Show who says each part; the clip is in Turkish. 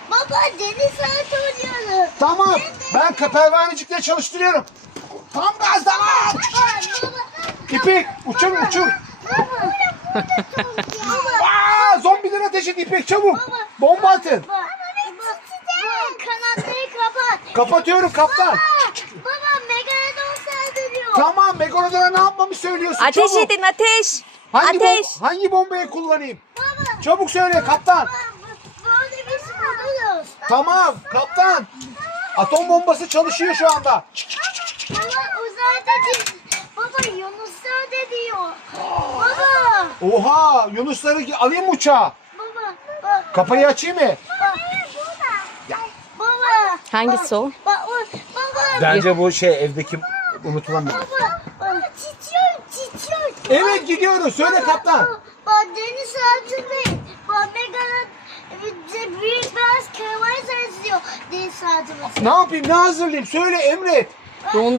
Speaker 1: Baba deniz saati oynuyoruz.
Speaker 2: Tamam. Ben pervanecikleri çalıştırıyorum. Tam gazdan al. İpek uçur uçur. Aa, zombiler ateş et İpek çabuk. Bomba atın.
Speaker 1: Kanatları kapat.
Speaker 2: Kapatıyorum kaptan.
Speaker 1: Baba Megalodon saldırıyor.
Speaker 2: Tamam, Megalodon'a ne yapmamı söylüyorsun?
Speaker 3: Ateş
Speaker 2: Çabuk.
Speaker 3: edin ateş.
Speaker 2: Hangi,
Speaker 3: Ateş.
Speaker 2: hangi bombayı kullanayım?
Speaker 1: Baba.
Speaker 2: Çabuk söyle kaptan.
Speaker 1: Böyle biz buluruz.
Speaker 2: Tamam kaptan. Atom bombası çalışıyor şu anda.
Speaker 1: Baba uzayda değil. Baba Yunuslar da diyor. Baba.
Speaker 2: Oha, Yunusları alayım mı uçağa?
Speaker 1: Baba.
Speaker 2: Kapıyı açayım mı?
Speaker 1: Baba.
Speaker 3: Hangisi o?
Speaker 1: Baba.
Speaker 2: Bence bu evdeki unutulan bir.
Speaker 1: Baba. Titriyor.
Speaker 2: Evet gidiyoruz. Söyle kaptan.
Speaker 1: Baba deniz altındayım. Baba Megalodon büyük beyaz kervan sarılıyor deniz altında.
Speaker 2: Ne yapayım? Ne hazırlayayım? Söyle emret.
Speaker 3: Don